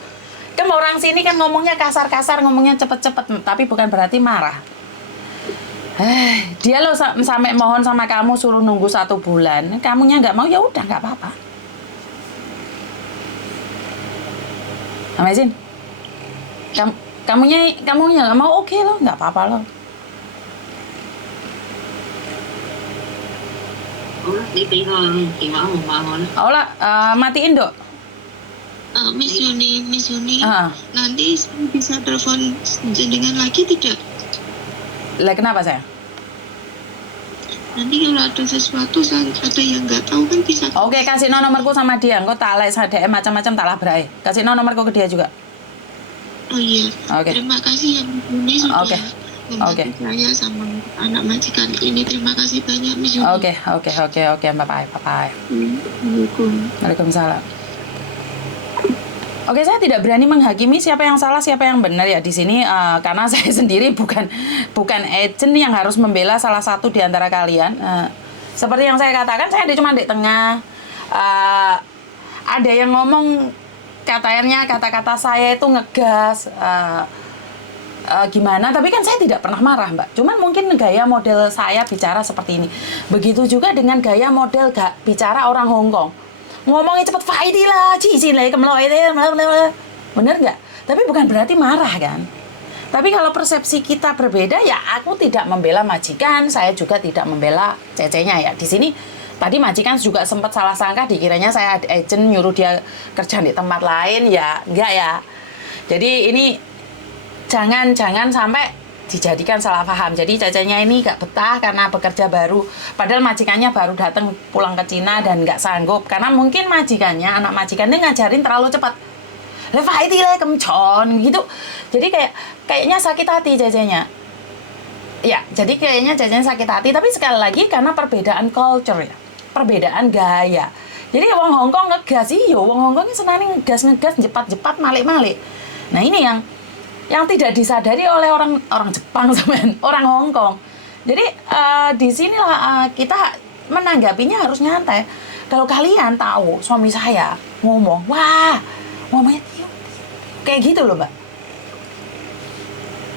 Kan orang sini kan ngomongnya kasar-kasar, ngomongnya cepet-cepet, tapi bukan berarti marah. Dia lo sampai mohon sama kamu suruh nunggu 1 bulan, kamunya nggak mau, ya udah nggak apa-apa. Amazing. Kamunya nggak mau, oke lo, nggak apa-apa lo. Oh lah, matiin Dok. Miss Yuni, nanti bisa telepon jenengan lagi tidak? Lah kenapa saya? Nanti kalau ada sesuatu ada yang nggak tahu kan bisa. Oke, kasih nomorku sama dia. Engkau tak like DM macam-macam tak lah berai. Kasih nomorku ke dia juga. Oh iya. Oke. Terima kasih yang ini sudah Oke. saya sama anak majikan ini. Terima kasih banyak Miss Yuni. Oke. Bye-bye. Waalaikumsalam. Oke, saya tidak berani menghakimi siapa yang salah, siapa yang benar ya di sini karena saya sendiri bukan agent yang harus membela salah satu di antara kalian. Seperti yang saya katakan, saya cuma di tengah. Ada yang ngomong katanya kata-kata saya itu ngegas, gimana? Tapi kan saya tidak pernah marah, Mbak. Cuman mungkin gaya model saya bicara seperti ini. Begitu juga dengan gaya model bicara orang Hong Kong. Ngomongnya cepet Faidi lah, cici lah, bener nggak? Tapi bukan berarti marah kan. Tapi kalau persepsi kita berbeda, ya aku tidak membela majikan, saya juga tidak membela cecenya ya. Di sini tadi majikan juga sempat salah sangka, dikiranya saya agent nyuruh dia kerja di tempat lain, ya enggak ya. Jadi ini jangan sampai dijadikan salah paham. Jadi cecenya ini gak betah karena bekerja baru, padahal majikannya baru datang pulang ke Cina dan gak sanggup karena mungkin majikannya, anak majikannya ngajarin terlalu cepat. Levaiti lah kemcon gitu. Jadi kayaknya sakit hati cecenya. Ya, jadi kayaknya cecenya sakit hati, tapi sekali lagi karena perbedaan culture ya. Perbedaan gaya. Jadi wong Hongkong ngegas, iya wong Hongkong ini senang ngegas cepat malik. Nah, ini yang tidak disadari oleh orang Jepang sama orang Hongkong. Jadi di sinilah kita menanggapinya harus nyantai. Kalau kalian tahu suami saya ngomong, wah, ngomongnya kayak gitu loh, Mbak.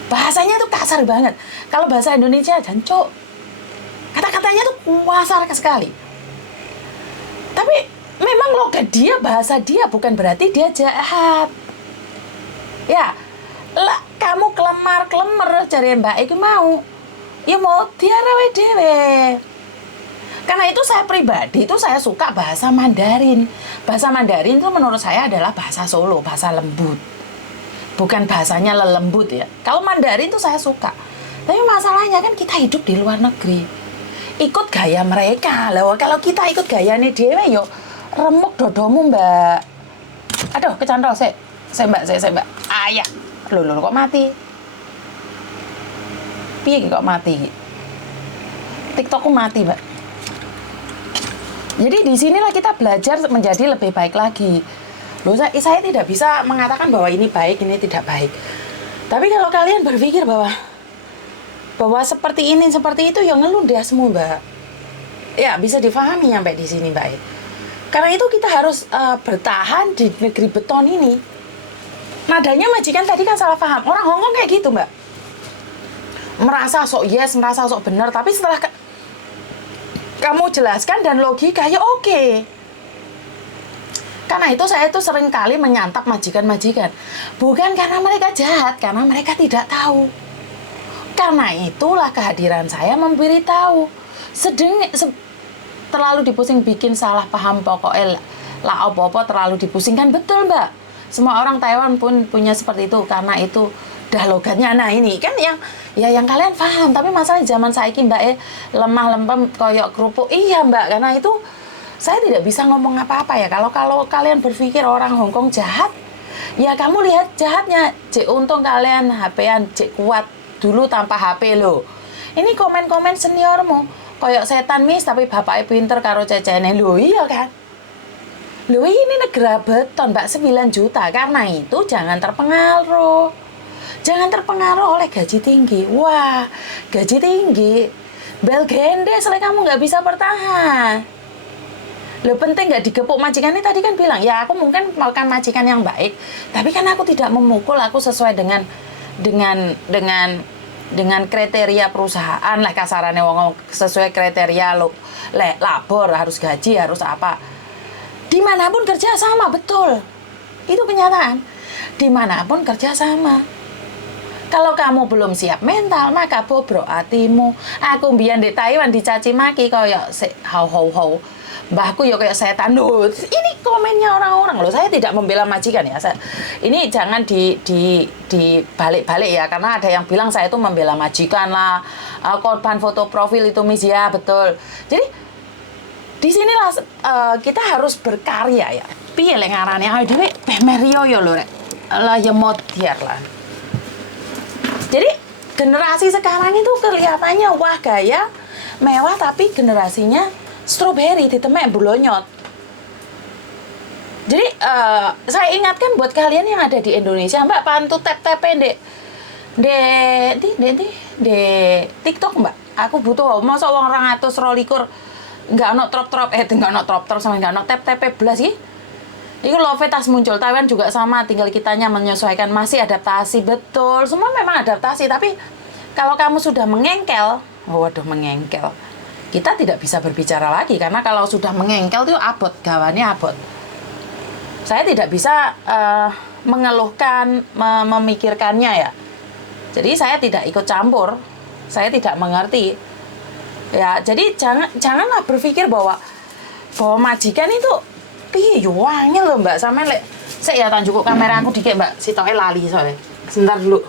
Bahasanya tuh kasar banget. Kalau bahasa Indonesia, jancuk. Kata-katanya tuh kasar sekali. Tapi memang logat dia, bahasa dia bukan berarti dia jahat. Ya, lah kamu kelemar-kelemar cari Mbak itu mau. Ya mau tiarawe dewe. Karena itu saya pribadi itu saya suka bahasa Mandarin. Bahasa Mandarin itu menurut saya adalah bahasa Solo, bahasa lembut. Bukan bahasanya lelembut ya. Kalau Mandarin itu saya suka. Tapi masalahnya kan kita hidup di luar negeri. Ikut gaya mereka. Loh, kalau kita ikut gaya nih dewe yo remuk dodomu, Mbak. Aduh, kecantol saya Mbak. Ayah. Loh, kok mati? Piye kok mati? TikTokku mati, Mbak. Jadi di sinilah kita belajar menjadi lebih baik lagi. Loh, saya tidak bisa mengatakan bahwa ini baik, ini tidak baik. Tapi kalau kalian berpikir bahwa seperti ini, seperti itu, ya ngeluh dia semua, Mbak. Ya, bisa difahami sampai di sini, Mbak. Karena itu kita harus bertahan di negeri beton ini. Nadanya majikan tadi kan salah paham. Orang Hongkong kayak gitu, Mbak. Merasa sok yes, merasa sok benar, tapi setelah kamu jelaskan dan logika, ya oke. Karena itu saya tuh sering kali menyantap majikan-majikan. Bukan karena mereka jahat, karena mereka tidak tahu. Karena itulah kehadiran saya memberitahu. Terlalu dipusing bikin salah paham pokoknya lah apa-apa terlalu dipusingkan. Betul, Mbak. Semua orang Taiwan pun punya seperti itu, karena itu dah logatnya. Nah, ini kan yang kalian paham, tapi masalah zaman saiki, Mbak, lemah lempem koyok kerupuk. Iya, Mbak, karena itu saya tidak bisa ngomong apa-apa ya. Kalau kalian berpikir orang Hongkong jahat, ya kamu lihat jahatnya. Cek untung kalian HP-an cek kuat dulu tanpa HP lo. Ini komen-komen seniormu, koyok setan mis tapi bapaknya pinter karo cecene. Lo iya kan? Lo ini negara beton, Mbak, 9 juta. Karena itu jangan terpengaruh. Jangan terpengaruh oleh gaji tinggi. Wah, gaji tinggi. Bel gende, soalnya kamu nggak bisa bertahan. Lo penting nggak digepuk majikan ini tadi kan bilang, ya aku mungkin makan majikan yang baik, tapi kan aku tidak memukul, aku sesuai dengan kriteria perusahaan lah kasarannya wong, sesuai kriteria lo labor, harus gaji, harus apa. Dimanapun kerja sama, betul. Itu kenyataan. Dimanapun kerja sama. Kalau kamu belum siap mental, maka bobrok hatimu. Aku mbiyen di Taiwan dicaci maki kayak hau. Mbahku ya kayak setan. Loh, ini komennya orang-orang loh. Saya tidak membela majikan ya. Ini jangan dibalik-balik ya, karena ada yang bilang saya itu membela majikan lah. Korban foto profil itu mis, ya betul. Jadi di sinilah kita harus berkarya ya. Piye lek ngarane awake dhewe pemerio ya lho rek. Lah ya modiar lah. Jadi generasi sekarang itu kelihatannya wah gaya mewah, tapi generasinya strawberry ditemek bulonyot. Jadi saya ingatkan buat kalian yang ada di Indonesia, Mbak, pantu tap-tap di TikTok, Mbak. Aku butuh masa wong 222 enggak ono trop-trop enggak ono trop-trop sama enggak ono tap-tap belas iki. Itu love tas muncul. Taiwan juga sama, tinggal kitanya menyesuaikan, masih adaptasi, betul. Semua memang adaptasi, tapi kalau kamu sudah mengengkel, waduh mengengkel. Kita tidak bisa berbicara lagi, karena kalau sudah mengengkel itu abot, gawannya abot. Saya tidak bisa mengeluhkan, memikirkannya ya. Jadi saya tidak ikut campur, saya tidak mengerti. Ya, jadi janganlah berpikir bahwa majikan itu piye yo angel loh Mbak, sampe lek sik ya tak njukuk kamera aku dikek Mbak, sitoke lali soalnya. Sebentar dulu.